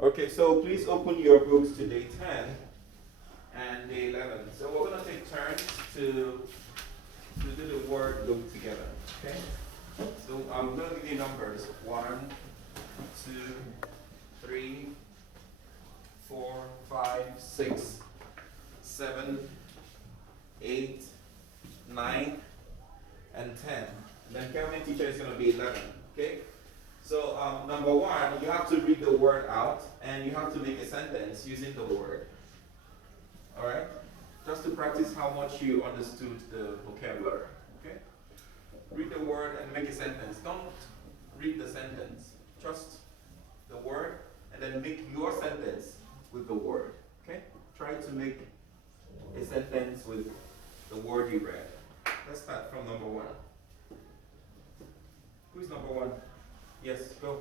Okay, so please open your books to day 10 and day 11. So we're going to take turns to do the word loop together. Okay? So I'm going to give you numbers 1, 2, 3, 4, 5, 6, 7, 8, 9, and 10. And then Kelvin teacher is going to be 11. Okay? So number 1, you have to read the word out and you have to make a sentence using the word. Alright? Just to practice how much you understood the vocabulary. Okay? Read the word and make a sentence. Don't read the sentence. Just the word and then make your sentence with the word. Okay? Try to make a sentence with the word you read. Let's start from number 1. Who's number 1? Yes, go.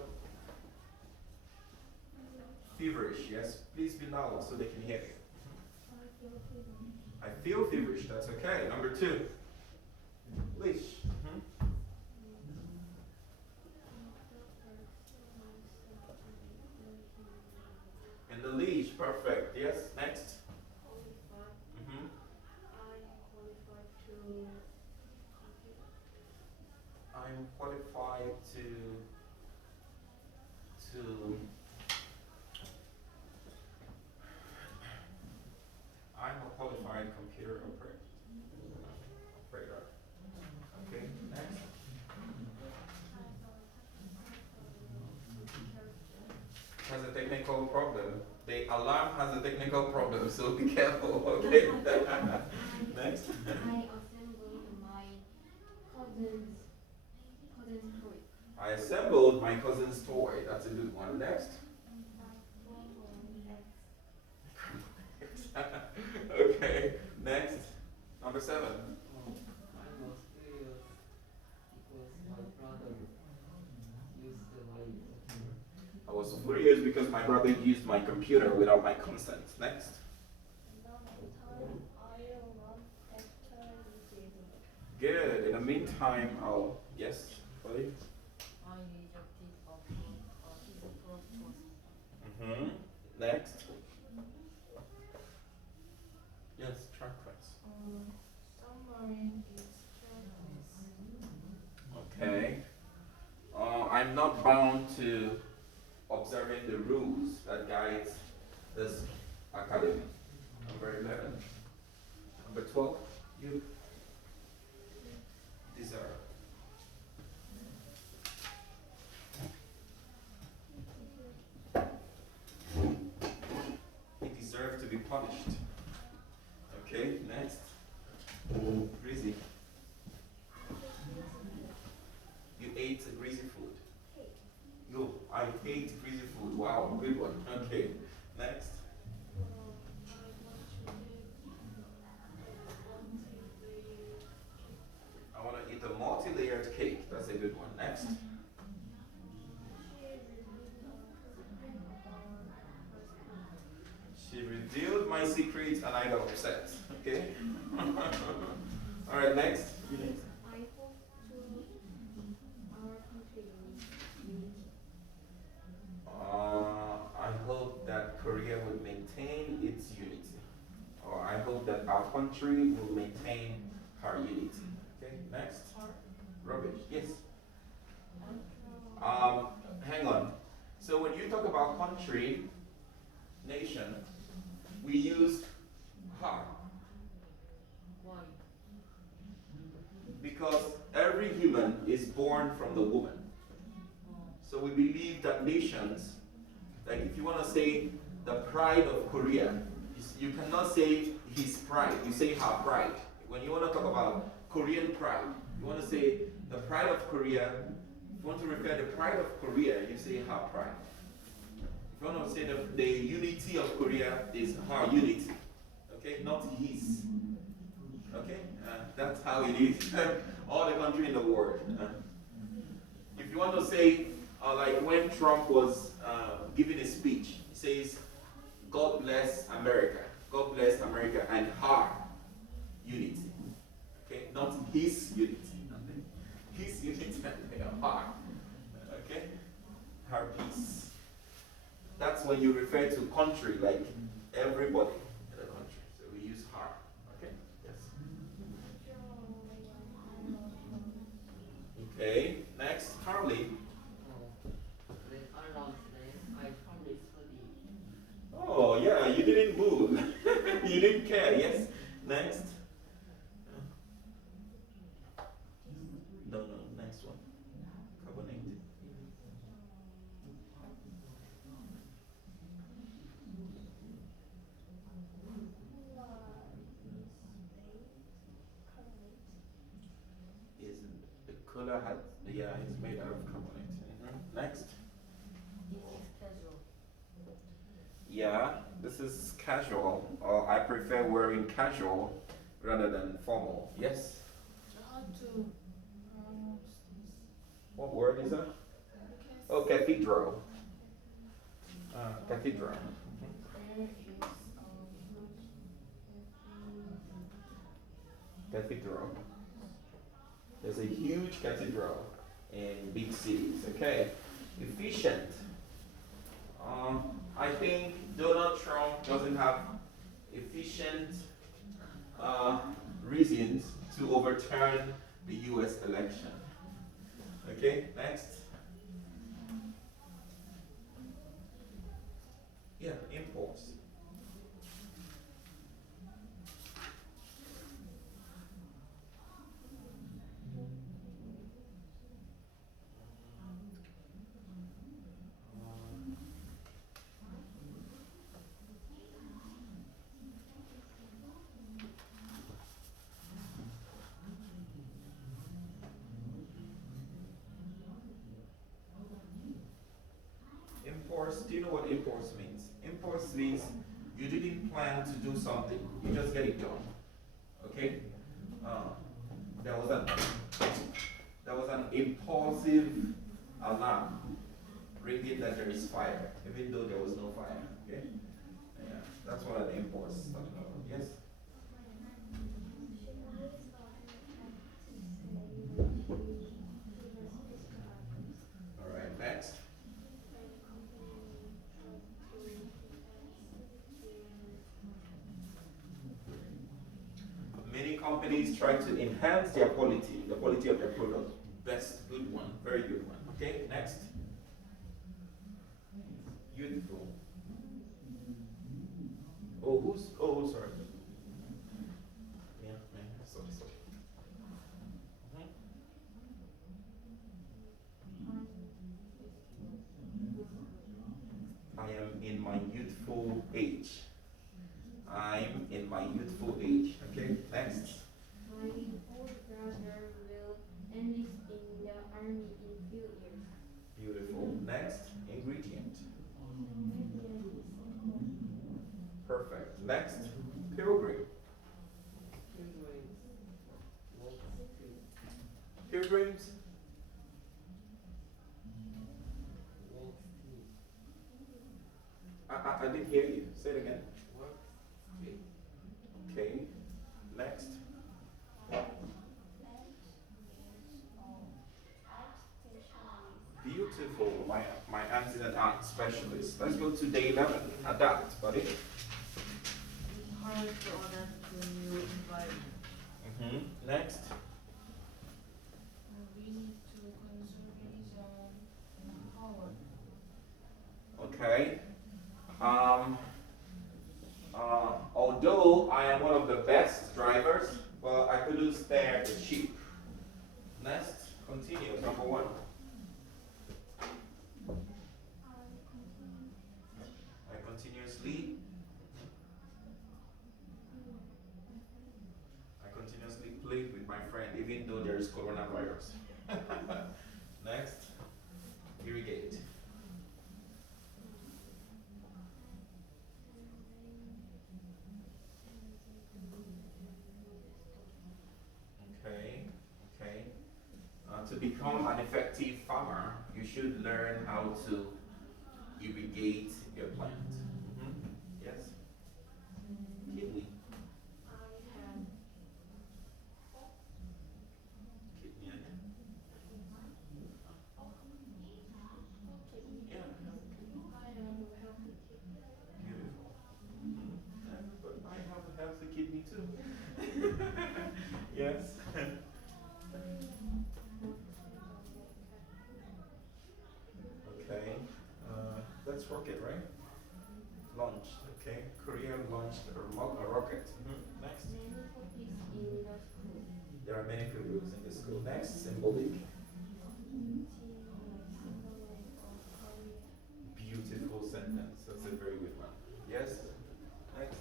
Feverish, yes. Please be loud so they can hear you. I feel feverish, that's okay. Number 2. Leash. And the leash, perfect. Yes, next. I'm qualified to I'm a qualified computer operator. Okay, next. Has a technical problem. The alarm has a technical problem, so be careful, okay? Next. I assembled my cousin's toy. That's a good one. Next. Okay, next. Number 7. I was furious because my brother used my computer without my consent. Next. Good. In the meantime, I'll. Yes, please. Next. Yes, track tracks. Okay. I'm not bound to observing the rules that guides this academy. Number 11. Number 12. You deserve. He deserved to be punished. Okay, next. Greasy. You ate greasy food. No, I hate greasy food. Wow, good one. Okay, next. I want to eat a multi-layered cake. That's a good one. Next. She revealed my secret and I got upset. Okay? Alright, next. I hope that Korea would maintain its unity. Or I hope that our country will maintain her unity. Okay, next. Rubbish. Yes. Hang on. So when you talk about country, nation, we use her. Why? Because every human is born from the woman. So we believe that nations, like if you want to say the pride of Korea, you cannot say his pride, you say her pride. When you want to talk about Korean pride, you want to say the pride of Korea, if you want to refer the pride of Korea, you say her pride. If you want to say the unity of Korea is her unity, okay, not his. Okay, that's how it is. All the country in the world. If you want to say, like when Trump was giving a speech, he says, God bless America. God bless America and her unity. Okay, not his unity. His unity and her. Okay, her peace. That's when you refer to country, like everybody in the country. So we use her. Okay? Yes. Okay. Next, Harley. When I lost them, I probably study. Oh yeah, you didn't move. You didn't care. Yes. Next. No, no. Next one. Carbonate. Is the cooler hat? Yeah, it's made out of carbonate. Next. This is casual. Yeah, this is casual, or I prefer wearing casual rather than formal. Yes. How to pronounce this? What word is that? Oh, cathedral. Cathedral. There is Cathedral. There's a huge cathedral in big cities. Okay. Efficient. I think Donald Trump doesn't have efficient reasons to overturn the U.S. election. Okay, next. Yeah, imports. Imports, do you know what imports means? Imports means you didn't plan to do something, you just get it done. Okay? There was an impulsive alarm ringing that there is fire, even though there was no fire. Okay? Yeah, that's what an import is talking about. Yes? Alright, next. Many companies try to enhance their quality, the quality of their product. Best, good one, very good one. Okay, next. Youthful. Oh, sorry. Yeah, sorry. I am in my youthful age. I'm in my youthful age. Okay, next. My older brother will enlist in the army in few years. Beautiful. Next, ingredient. Perfect. Next, pilgrim. Pilgrims. I didn't hear you. Say it again. Okay. Next. Beautiful. My aunt is an art specialist. Let's go to day 11. Adapt, buddy. It's hard to adapt to new environment. Next. we need to conservation power. Okay. Although I am one of the best drivers, but I couldn't spare the sheep. Next, continue. Number 1. I continuously play with my friend, even though there is coronavirus. Next, irrigate. Okay. To become an effective farmer, you should learn how to irrigate your plant. Yes? Kidney. Kidney. Yeah. I have That's rocket, right? Launch. Okay. Korea launched a rocket. Next. Many copies in the school. There are many field in the school. Next, symbolic. Beautiful sentence. That's a very good one. Yes. Next.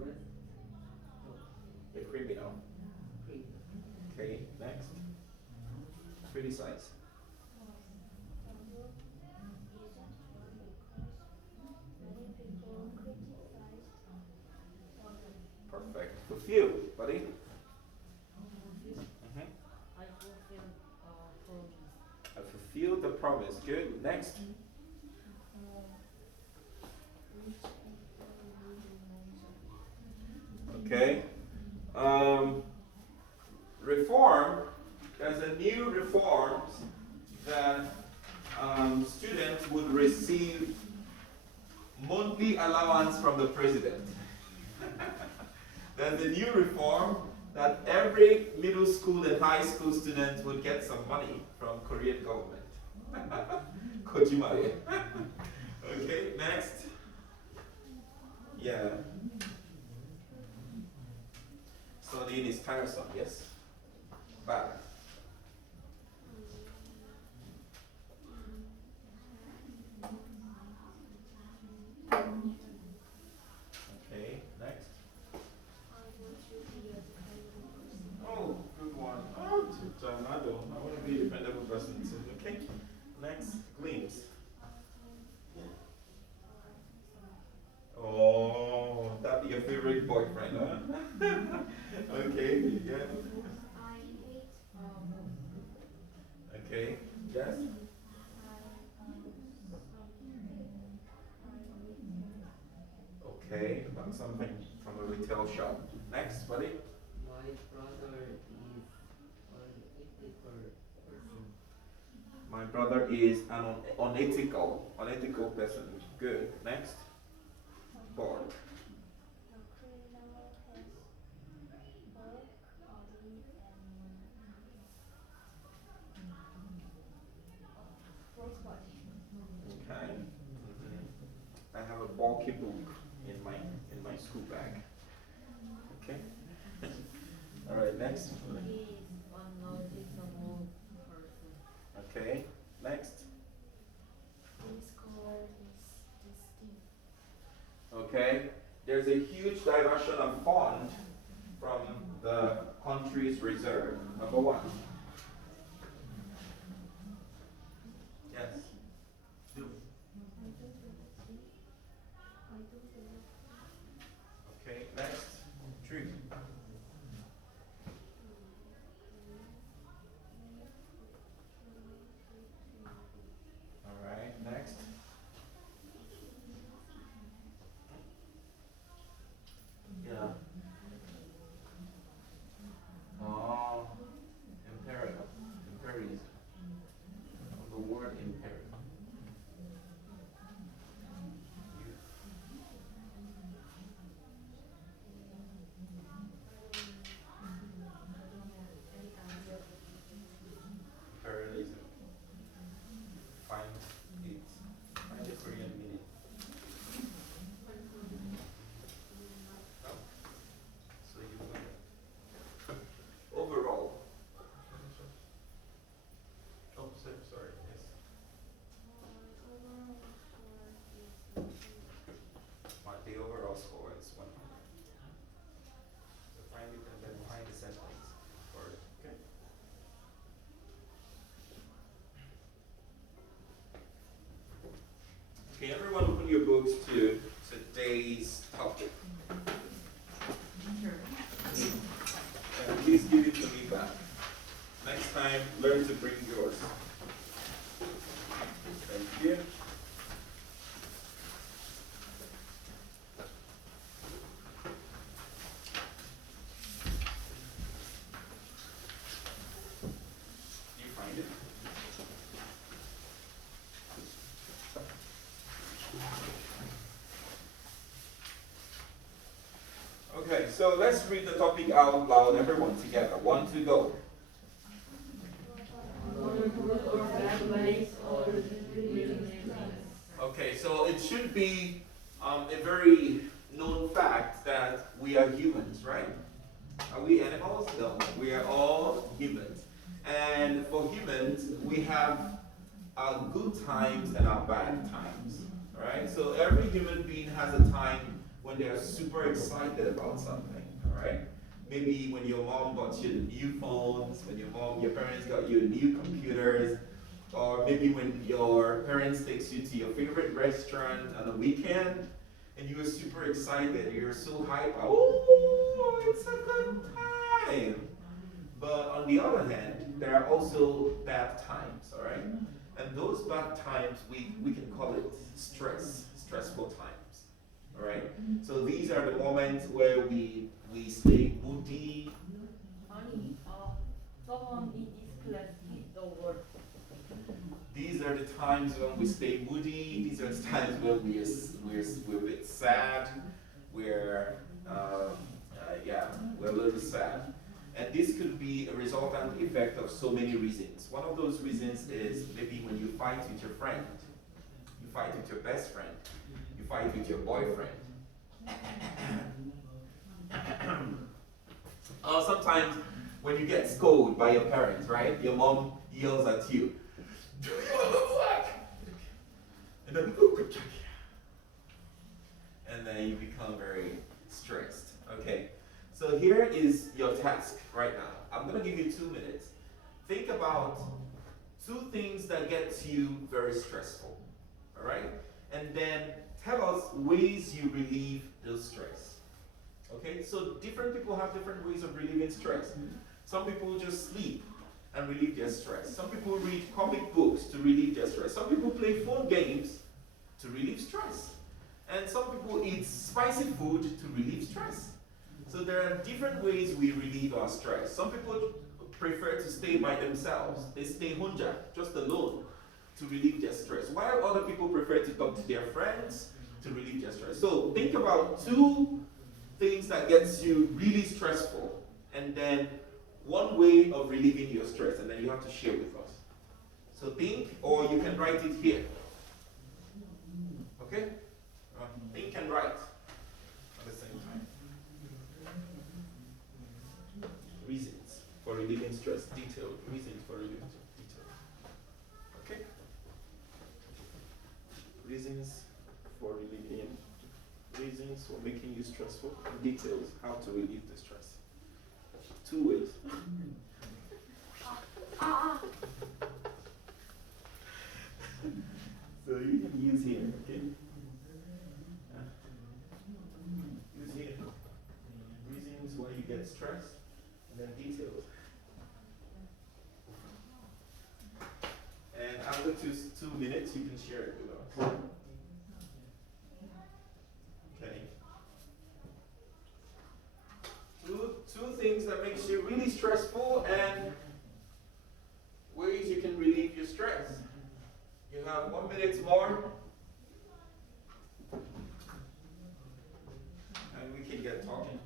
Arrest. The criminal. Okay. Next. Criticize. Perfect. Fulfill, buddy. I fulfill promise. I fulfilled the promise. Good. Next. Okay. Reform. There's a new reforms that students would receive monthly allowance from the president. There's a new reform that every middle school and high school student would get some money from Korean government. Kojima. Okay, next. Yeah. Studying is tiresome, yes. Bad. Okay, next. Oh, good one. Oh, Tornado. I want to be a dependable person too. Okay, next. Glimpse. Oh, that'd be your favorite boyfriend, huh? Okay, yeah. I hate Okay, yes. Okay, about something from a retail shop. Next, buddy. My brother is an ethical person. My brother is an unethical person. Good. Next. Board. Okay. I have a bulky book in my school bag. Okay. All right. Next. He is an knowledgeable person. Okay. Next. This color is distinct. Okay. There's a huge diversion of fund from the country's reserve. Number one. Yes. Do. Okay. Next. Tree. All right. Next. Yeah. Oh, imperative. Imperative. The word imperative. Imperialism. Find it. Find the Korean meaning. No. So you win. Overall. Oh, sorry. Yes. The overall score is 100. So find it and then find the sentence for it. Okay. Okay, everyone open your books to today's topic. And please give it to me back. Next time, learn to bring yours. Thank you. Do you find it? Okay, so let's read the topic out loud, everyone together. 1, 2, go. Good or bad ways or Okay, so it should be a very known fact that we are humans, right? Are we animals? No, we are all humans. And for humans, we have our good times and our bad times, right? So every human being has a time when they are super excited about something, all right? Maybe when your mom bought you new phones, when your parents got you new computers, or maybe when your parents takes you to your favorite restaurant on a weekend, and you are super excited, you're so hyped, oh, it's a good time. But on the other hand, there are also bad times, all right? And those bad times, we can call it stressful times, all right? So these are the moments where we stay moody. Honey, someone in this class hit the word. These are the times when we stay moody. These are the times when we're a bit sad. We're we're a little sad. And this could be a resultant effect of so many reasons. One of those reasons is maybe when you fight with your friend, you fight with your best friend, you fight with your boyfriend. Or sometimes when you get scolded by your parents, right? Your mom yells at you, do your homework! And then, oh, good job. And then you become very stressed. Okay, so here is your task right now. I'm gonna give you 2 minutes. Think about 2 things that get you very stressful, all right? And then tell us ways you relieve those stress. Okay, so different people have different ways of relieving stress. Some people just sleep and relieve their stress. Some people read comic books to relieve their stress. Some people play phone games to relieve stress. And some people eat spicy food to relieve stress. So there are different ways we relieve our stress. Some people prefer to stay by themselves. They stay hunja, just alone, to relieve their stress. While other people prefer to talk to their friends to relieve their stress. So think about 2 things that gets you really stressful, and then 1 way of relieving your stress, and then you have to share with us. So think, or you can write it here. Okay? Think and write at the same time. Reasons for relieving stress, detailed reasons for relieving stress, detailed. Okay? Reasons for relieving, reasons for making you stressful, and details how to relieve the stress. 2 ways. So you can use here, okay? Use here. Reasons why you get stressed, and then details. And after 2 minutes, you can share it with us. Okay. Two things that makes you really stressful and ways you can relieve your stress. You have 1 minute more, and we can get talking.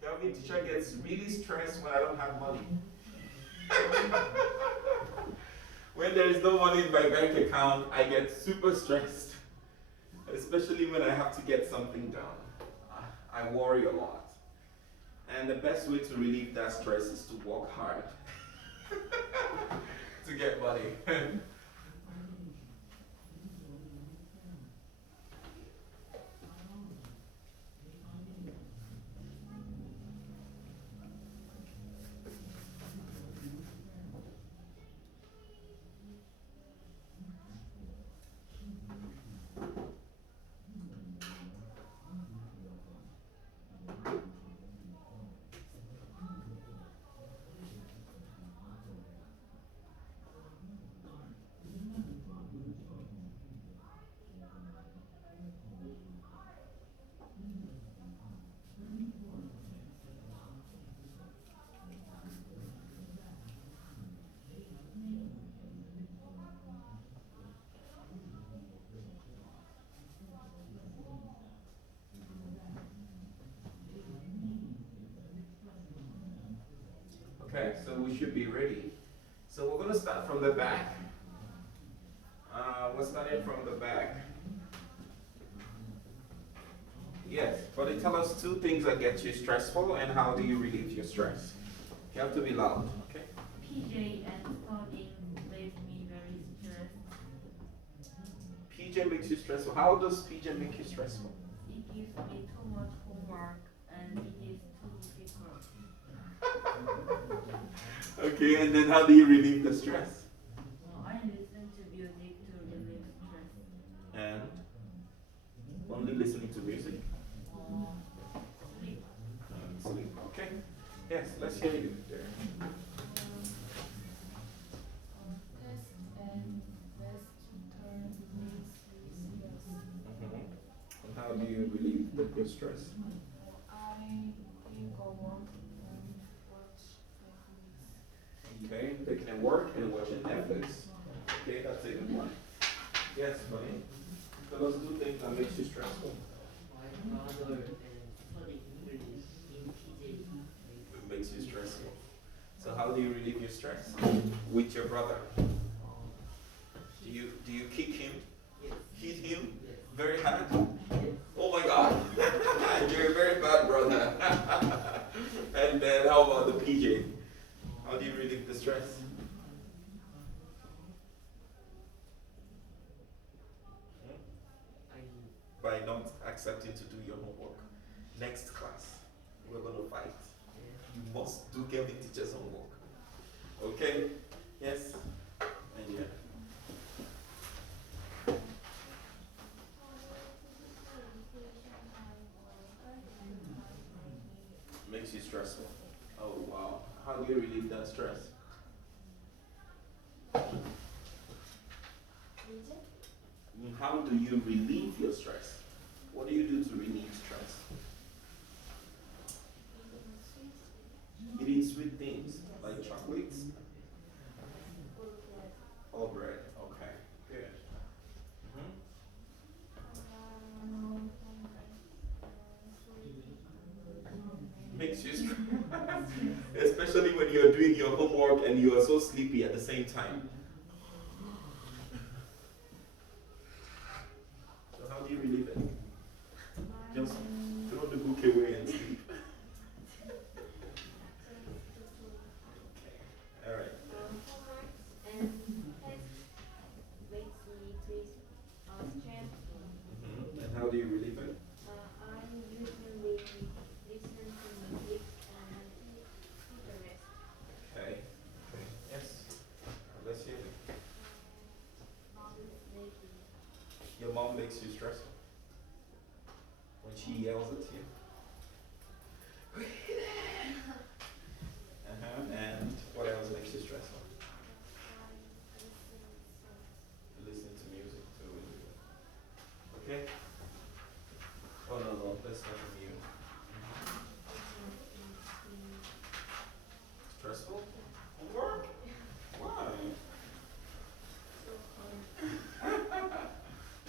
Kelvin, teacher gets really stressed when I don't have money. When there is no money in my bank account, I get super stressed. Especially when I have to get something done. I worry a lot. And the best way to relieve that stress is to work hard. To get money. Okay, so we should be ready. So we're gonna start from the back. We're starting from the back. Yes, but they tell us two things that get you stressful and how do you relieve your stress. You have to be loud, okay? PJ and studying makes me very stressed. PJ makes you stressful. How does PJ make you stressful? It gives me too much homework and it is too difficult. Okay, and then how do you relieve the stress? I listen to music to relieve stress. And only listening to music. Sleep. Sleep. Okay. Yes, let's hear you there. Test and best turn makes me stress. And how do you relieve the stress? I think of work and watch Netflix. Okay, they can work and watch Netflix. Okay, that's a good one. Yes, buddy. Tell us two things that makes you stressful. My brother and studying English in PJ. It makes you stressful. So how do you relieve your stress? With your brother. Do you kick him? Yes. Hit him Yes. very hard? Yes. Oh my God! You're a very bad brother. And then how about the PJ? How do you relieve the stress? I By not accepting to do your homework. Next class, we're gonna fight. You must do Kevin teacher's homework. Okay? Yes? And yeah. Makes you stressful. Oh wow. How do you relieve that stress? How do you relieve your stress? What do you do to relieve stress? Eating sweet things like chocolates or bread. Okay, good. Makes you stress. Especially when you're doing your homework and you are so sleepy at the same time. So how do you relieve it? Just throw the book away and sleep. All right. Homework and tests makes me stressful. And how do you relieve it? I usually listen to music and take a rest. Okay. Okay. Yes. Let's hear it. Your mom makes you stressful when she yells at you. And what else makes you stressful? Listening to music too. Okay. Oh no, let's start from you. Stressful? Work? Why?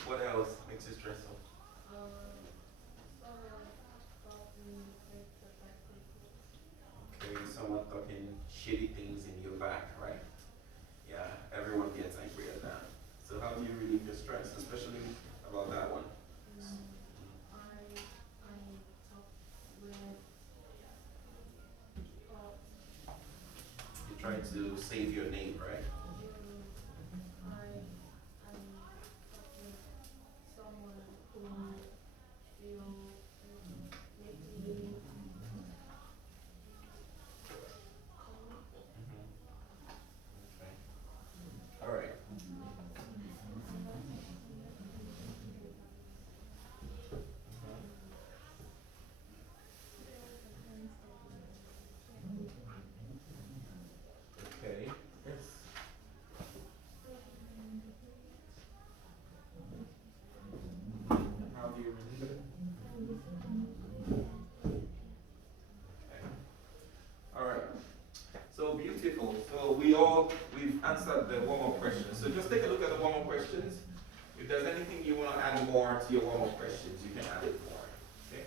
What else makes you stressful? Okay, someone talking shitty things in your back, right? Yeah, everyone gets angry at that. So how do you relieve your stress, especially about that one? I talk with You're trying to save your name, right? I talk with someone who will make me calm. Okay. All right. Okay. Yes. How do you relieve it? Okay. All right. So beautiful. So we've answered the warm-up questions. So just take a look at the warm-up questions. If there's anything you want to add more to your warm-up questions, you can add it more. Okay.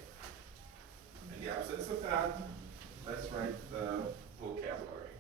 In the absence of that, let's write the vocabulary.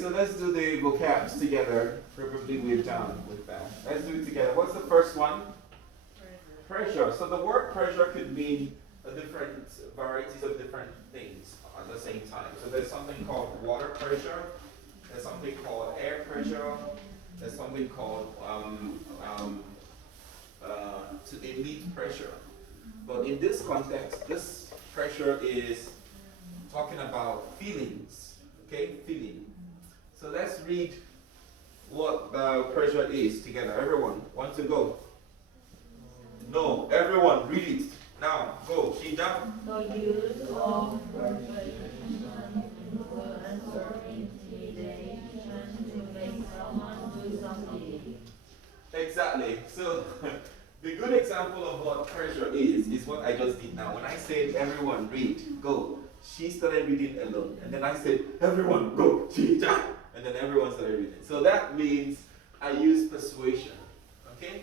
so let's do the vocabs together. Probably we're done with that. Let's do it together. What's the first one? Pressure. So the word pressure could mean a different varieties of different things at the same time. So there's something called water pressure. There's something called air pressure. There's something called to emit pressure. But in this context, this pressure is talking about feelings. Okay, feeling. So let's read what the pressure is together. Everyone, want to go? No, everyone, read it. Now, go. Shinja. The use of persuasion, influence, or intimidation to make someone do something. Exactly. So, the good example of what pressure is what I just did now. When I said, everyone, read, go. She started reading alone. And then I said, everyone, go. Shinja. And then everyone started reading. So that means I use persuasion. Okay?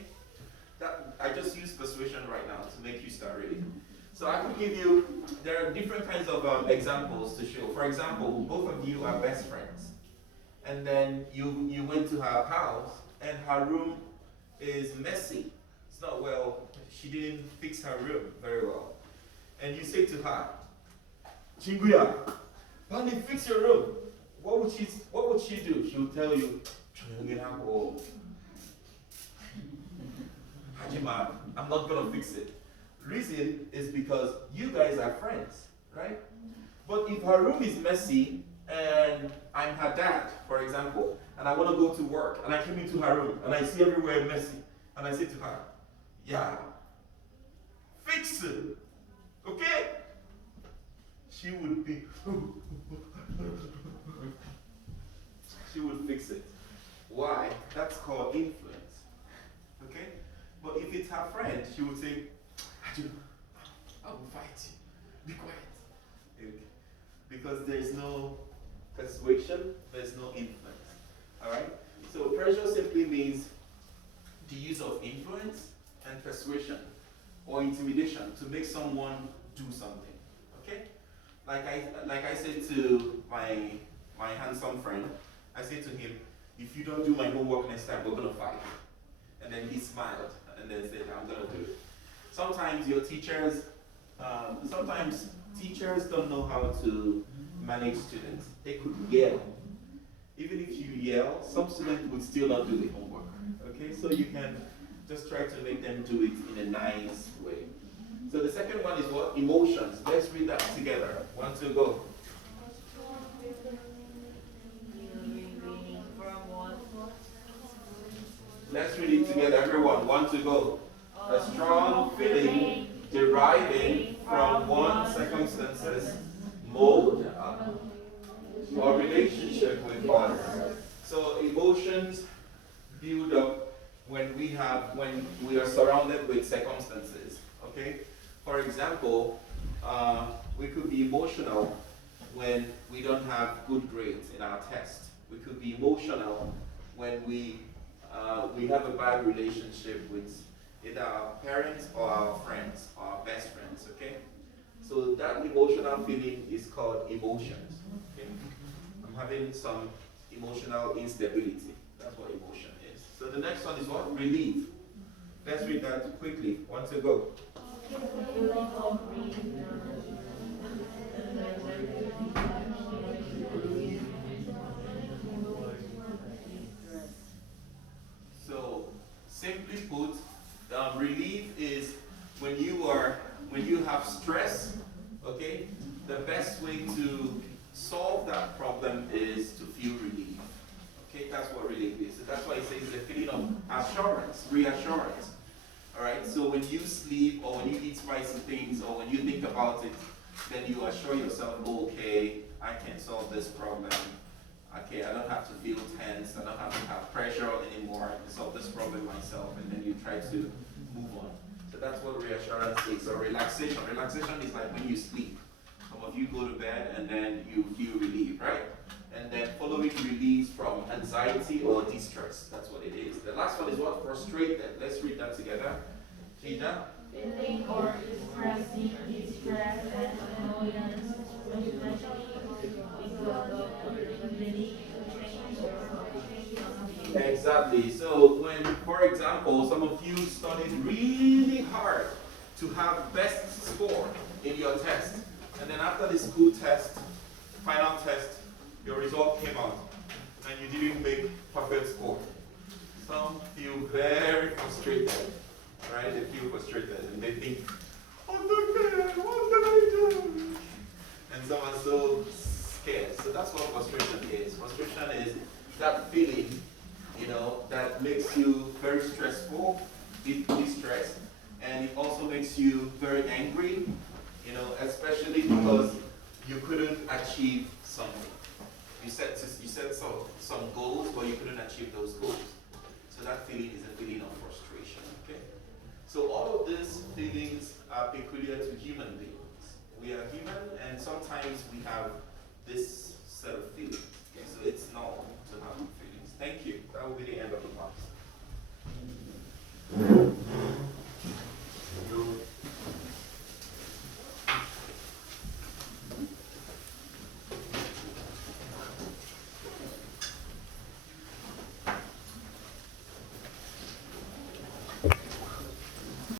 I just use persuasion right now to make you start reading. So I could give you, there are different kinds of examples to show. For example, both of you are best friends. And then you went to her house and her room is messy. It's not well, she didn't fix her room very well. And you say to her, Chinguya, Pani, fix your room. What would she do? She would tell you, Hajima, I'm not gonna fix it. Reason is because you guys are friends, right? But if her room is messy and I'm her dad, for example, and I want to go to work and I came into her room and I see everywhere messy and I say to her, yeah, fix it, okay? She would be, she would fix it. Why? That's called influence, okay? But if it's her friend, she would say, I will fight you. Be quiet. Okay. Because there's no persuasion, there's no influence. Alright? So pressure simply means the use of influence and persuasion or intimidation to make someone do something. Okay? Like I said to my handsome friend, I said to him, if you don't do my homework next time, we're gonna fight. And then he smiled and then said, I'm gonna do it. Sometimes your teachers, sometimes teachers don't know how to manage students. They could yell. Even if you yell, some students would still not do the homework. Okay, so you can just try to make them do it in a nice way. So the second one is what? Emotions. Let's read that together. 1, 2, go. Let's read it together, everyone. 1, 2, go. A strong feeling deriving from one circumstances, mode, or relationship with others. So emotions build up when we are surrounded with circumstances. Okay. For example, we could be emotional when we don't have good grades in our test. We could be emotional when we have a bad relationship with either our parents or our friends, or our best friends, okay? So that emotional feeling is called emotions. Okay? I'm having some emotional instability. That's what emotion is. So the next one is what? Relief. Let's read that quickly. 1, 2, go. So simply put, relief is when you have stress, okay? The best way to solve that problem is to feel relief. Okay, that's what relief is. So that's why it says the feeling of assurance, reassurance. Alright, so when you sleep or when you eat spicy things or when you think about it, then you assure yourself, okay, I can solve this problem. Okay, I don't have to feel tense, I don't have to have pressure anymore, I can solve this problem myself, and then you try to move on. So that's what reassurance is, or relaxation. Relaxation is like when you sleep. Some of you go to bed and then you feel relief, right? And then following release from anxiety or distress, that's what it is. The last one is what? Frustrated. Let's read that together. Gina? Feeling or expressing distress and annoyance, especially because of the ability to change Exactly. So when, for example, some of you studied really hard to have best score in your test, and then after the school test, final test, your result came out, and you didn't make perfect score. Some feel very frustrated, right? They feel frustrated, and they think, oh, okay, what did I do? And some are so scared. So that's what frustration is. Frustration is that feeling, that makes you very stressful, deeply stressed, and it also makes you very angry, especially because you couldn't achieve something. You set some goals, but you couldn't achieve those goals. So that feeling is a feeling of frustration. Okay. So all of these feelings are peculiar to human beings. We are human, and sometimes we have this set of feelings.